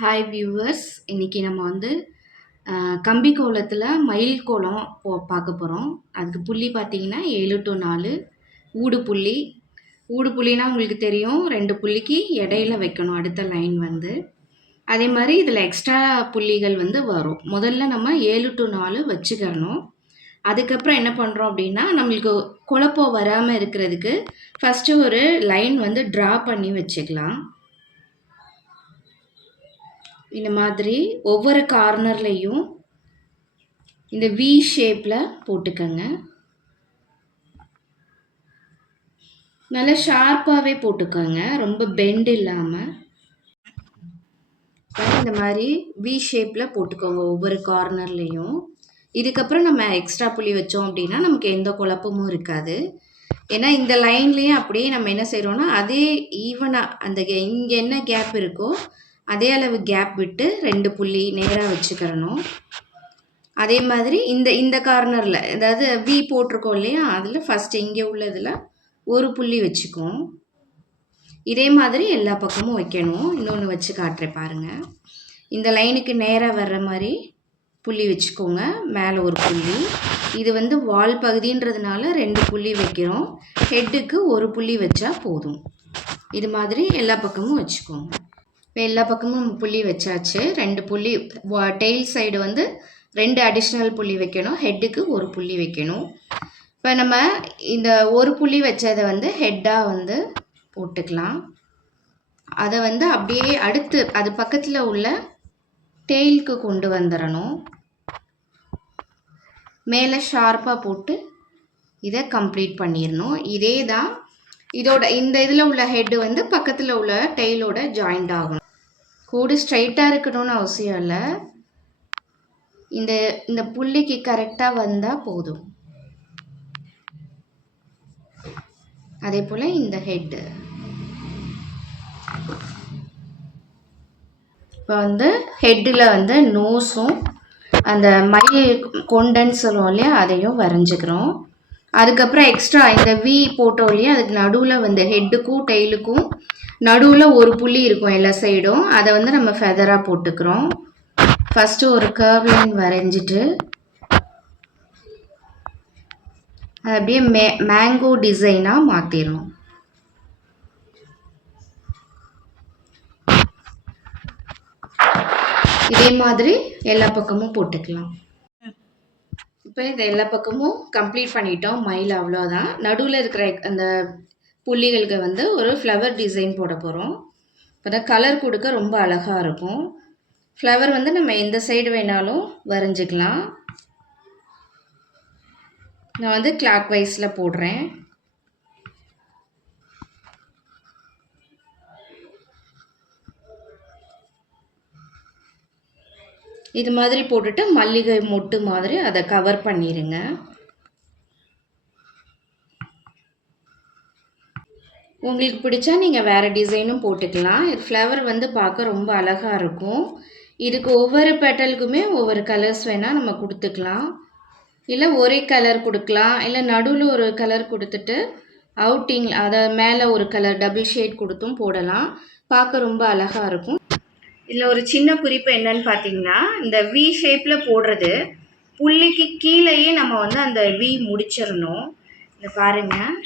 Hi viewers, இன்றைக்கி நம்ம வந்து கம்பி கோலத்தில் மயில் கோலம் பார்க்க போகிறோம். அதுக்கு புள்ளி பார்த்தீங்கன்னா 7 to 4 ஊடு புள்ளி. ஊடு புள்ளினா உங்களுக்கு தெரியும், 2 புள்ளிக்கு இடையில வைக்கணும் அடுத்த லைன் வந்து. அதே மாதிரி இதில் எக்ஸ்ட்ரா புள்ளிகள் வந்து வரும். முதல்ல நம்ம 7 to 4 வச்சுக்கிறணும். அதுக்கப்புறம் என்ன பண்ணுறோம் அப்படின்னா, நம்மளுக்கு குழப்பம் வராமல் இருக்கிறதுக்கு ஃபஸ்ட்டு ஒரு லைன் வந்து ட்ரா பண்ணி வச்சுக்கலாம். இந்த மாதிரி ஒவ்வொரு கார்னர்லையும் இந்த வி ஷேப்பில் போட்டுக்கங்க. நல்லா ஷார்ப்பாகவே போட்டுக்கோங்க, ரொம்ப பெண்ட் இல்லாமல். இந்த மாதிரி வி ஷேப்பில் போட்டுக்கோங்க ஒவ்வொரு கார்னர்லேயும். இதுக்கப்புறம் நம்ம எக்ஸ்ட்ரா புள்ளி வச்சோம் அப்படின்னா நமக்கு எந்த குழப்பமும் இருக்காது. ஏன்னா இந்த லைன்லேயும் அப்படியே நம்ம என்ன செய்கிறோன்னா, அதே ஈவனாக அந்த இங்கே என்ன கேப் இருக்கோ அதே அளவு கேப் விட்டு 2 புள்ளி நேராக வச்சுக்கிறணும். அதே மாதிரி இந்த கார்னரில், அதாவது வி போட்டிருக்கோம் இல்லையா, அதில் ஃபஸ்ட்டு இங்கே உள்ளதில் ஒரு புள்ளி வச்சுக்குவோம். இதே மாதிரி எல்லா பக்கமும் வைக்கணும். இன்னொன்று வச்சு காட்டுறேன் பாருங்கள். இந்த லைனுக்கு நேராக வர்ற மாதிரி புள்ளி வச்சுக்கோங்க. மேலே ஒரு புள்ளி. இது வந்து வால் பகுதின்றதுனால 2 புள்ளி வைக்கிறோம். ஹெட்டுக்கு ஒரு புள்ளி வச்சா போதும். இது மாதிரி எல்லா பக்கமும் வச்சுக்கோங்க. இப்போ எல்லா பக்கமும் புள்ளி வச்சாச்சு. 2 புள்ளி, டெயில் சைடு வந்து 2 அடிஷ்னல் புள்ளி வைக்கணும். ஹெட்டுக்கு ஒரு புள்ளி வைக்கணும். இப்போ நம்ம இந்த ஒரு புள்ளி வச்சதை வந்து ஹெட்டாக வந்து போட்டுக்கலாம். அதை வந்து அப்படியே அடுத்து அது பக்கத்தில் உள்ள டெயிலுக்கு கொண்டு வந்துடணும். மேலே ஷார்ப்பாக போட்டு இதை கம்ப்ளீட் பண்ணிடணும். இதே தான் இதோட இந்த இதில் உள்ள ஹெட்டு வந்து பக்கத்தில் உள்ள டெயிலோட ஜாயிண்ட் ஆகணும். கூடு ஸ்ட்ரைட்டாக இருக்கணும்னு அவசியம் இல்லை. இந்த புள்ளிக்கு கரெக்டாக வந்தால் போதும். அதே போல் இந்த ஹெட்டு இப்போ வந்து ஹெட்டில் வந்து நோஸும் அந்த மயில் கொண்டன்னு சொல்லுவோம் இல்லையா, அதையும் வரைஞ்சிக்கிறோம். அதுக்கப்புறம் எக்ஸ்ட்ரா இந்த வி போட்டோம் இல்லையா, அதுக்கு நடுவில் வந்து ஹெட்டுக்கும் டெய்லுக்கும் நடுவில் ஒரு புள்ளி இருக்கும் எல்லா சைடும். அதை வந்து நம்ம ஃபெதராக போட்டுக்கிறோம். ஃபஸ்ட்டு ஒரு கர்வ் லைன் வரைஞ்சிட்டு அது அப்படியே மேங்கோ டிசைனாக மாற்றிடும். இதே மாதிரி எல்லா பக்கமும் போட்டுக்கலாம். இப்போ இதை எல்லா பக்கமும் கம்ப்ளீட் பண்ணிட்டோம். மயில் அவ்வளோதான். நடுவில் இருக்கிற அந்த புள்ளிகளுக்கு வந்து ஒரு ஃப்ளவர் டிசைன் போட போகிறோம். இப்போ தான் கலர் கொடுக்க ரொம்ப அழகாக இருக்கும். ஃப்ளவர் வந்து நம்ம எந்த சைடு வேணாலும் வரைஞ்சிக்கலாம். நான் வந்து கிளாக் வைஸில் போடுறேன். இது மாதிரி போட்டுட்டு மல்லிகை மொட்டு மாதிரி அதை கவர் பண்ணிடுங்க. உங்களுக்கு பிடிச்சா நீங்கள் வேறு டிசைனும் போட்டுக்கலாம். இது ஃப்ளவர் வந்து பார்க்க ரொம்ப அழகாக இருக்கும். இதுக்கு ஒவ்வொரு பெட்டலுக்குமே ஒவ்வொரு கலர்ஸ் வேணால் நம்ம கொடுத்துக்கலாம். இல்லை ஒரே கலர் கொடுக்கலாம். இல்லை நடுவில் ஒரு கலர் கொடுத்துட்டு அவுட்டிங் அதை மேலே ஒரு கலர் டபுள் ஷேட் கொடுத்தும் போடலாம். பார்க்க ரொம்ப அழகாக இருக்கும். இதில் ஒரு சின்ன குறிப்பு என்னன்னு பார்த்தீங்கன்னா, இந்த வி ஷேப்பில் போடுறது புள்ளிக்கு கீழேயே நம்ம வந்து அந்த வி முடிச்சிடணும். இதை பாருங்கள்,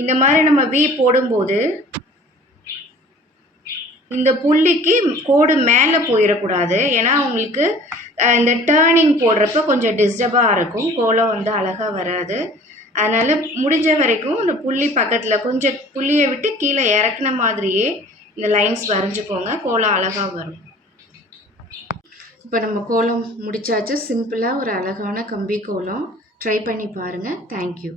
இந்த மாதிரி நம்ம வி போடும்போது இந்த புள்ளிக்கு கோடு மேலே போயிடக்கூடாது. ஏன்னா உங்களுக்கு இந்த டேர்னிங் போடுறப்ப கொஞ்சம் டிஸ்டர்பாக இருக்கும், கோலம் வந்து அழகாக வராது. அதனால் முடிஞ்ச வரைக்கும் இந்த புள்ளி பக்கத்தில் கொஞ்சம் புள்ளியை விட்டு கீழே இறக்குன மாதிரியே இந்த லைன்ஸ் வரைஞ்சிக்கோங்க, கோலம் அழகாக வரும். இப்போ நம்ம கோலம் முடிச்சாச்சு. சிம்பிளாக ஒரு அழகான கம்பி கோலம் ட்ரை பண்ணி பாருங்கள். தேங்க்யூ.